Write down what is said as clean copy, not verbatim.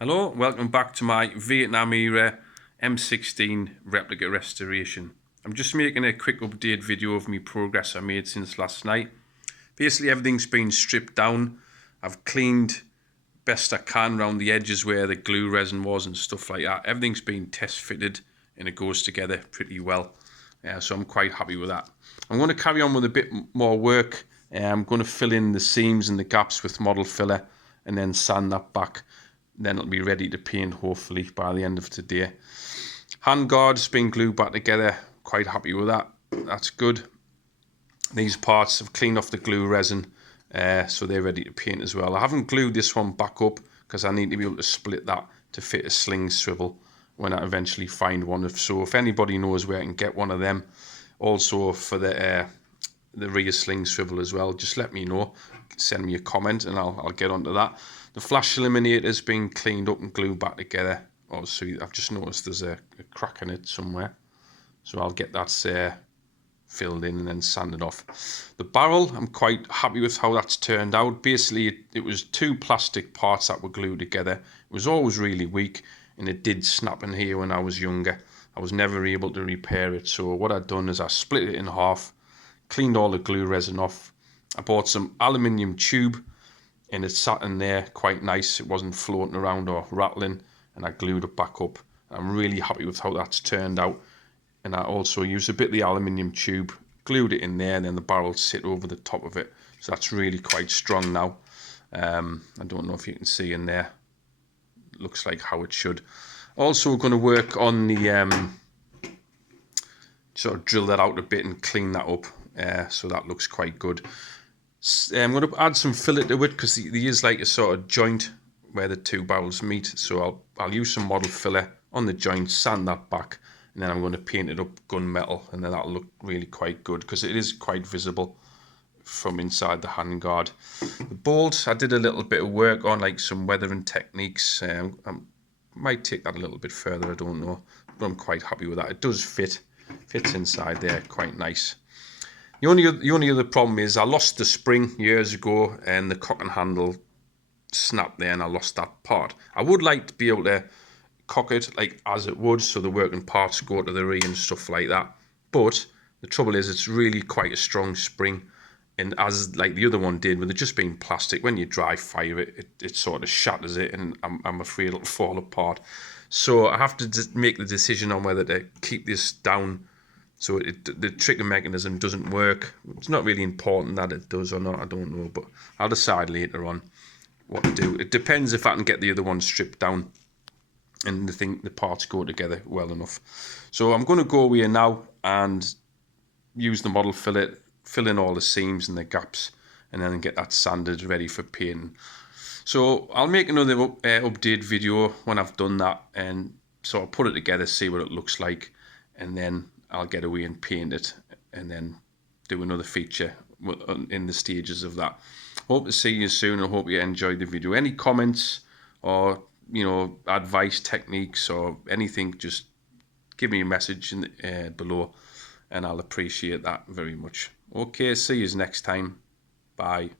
Hello, welcome back to my Vietnam era M16 replica restoration. I'm just making a quick update video of my progress I made since last night. Basically everything's been stripped down. I've cleaned best I can around the edges where the glue resin was and stuff like that. Everything's been test fitted and it goes together pretty well. So I'm quite happy with that. I'm going to carry on with a bit more work. I'm going to fill in the seams and the gaps with model filler and then sand that back. Then it'll be ready to paint hopefully by the end of today. Handguard's been glued back together, quite happy with that, that's good. These parts have cleaned off the glue resin, so they're ready to paint as well. I haven't glued this one back up because I need to be able to split that to fit a sling swivel when I eventually find one. So if anybody knows where I can get one of them, also for the rear sling swivel as well, just let me know, send me a comment and I'll get onto that. The flash eliminator's been cleaned up and glued back together. Obviously I've just noticed there's a crack in it somewhere, so I'll get that filled in and then sanded off. The barrel, I'm quite happy with how that's turned out. Basically it was two plastic parts that were glued together. It was always really weak and it did snap in here when I was younger. I was never able to repair it, so what I'd done is I split it in half, cleaned all the glue resin off. I bought some aluminium tube and it sat in there quite nice. It wasn't floating around or rattling, and I glued it back up. I'm really happy with how that's turned out. And I also used a bit of the aluminium tube, glued it in there, and then the barrel sit over the top of it. So that's really quite strong now. I don't know if you can see in there. Looks like how it should. Also going to work on the sort of drill that out a bit and clean that up. So that looks quite good. I'm going to add some filler to it because there is like a sort of joint where the two barrels meet. So I'll use some model filler on the joint, sand that back, and then I'm going to paint it up gunmetal, and then that'll look really quite good because it is quite visible from inside the handguard. The bolts, I did a little bit of work on, like some weathering techniques. I might take that a little bit further, I don't know, but I'm quite happy with that. It does fits inside there quite nice. The only other problem is I lost the spring years ago and the cock and handle snapped there and I lost that part. I would like to be able to cock it like as it would, so the working parts go to the rear and stuff like that. But the trouble is it's really quite a strong spring, and as like the other one did with it just being plastic, when you dry fire it sort of shatters it, and I'm afraid it'll fall apart. So I have to make the decision on whether to keep this down so the trigger mechanism doesn't work. It's not really important that it does or not, I don't know, but I'll decide later on what to do. It depends if I can get the other one stripped down and the parts go together well enough. So I'm going to go away now and use the model fillet, fill in all the seams and the gaps, and then get that sanded ready for painting. So I'll make another update video when I've done that, and so I'll put it together, see what it looks like, and then I'll get away and paint it and then do another feature in the stages of that. Hope to see you soon. I hope you enjoyed the video. Any comments or advice, techniques or anything, just give me a message below and I'll appreciate that very much. Okay, see you next time. Bye.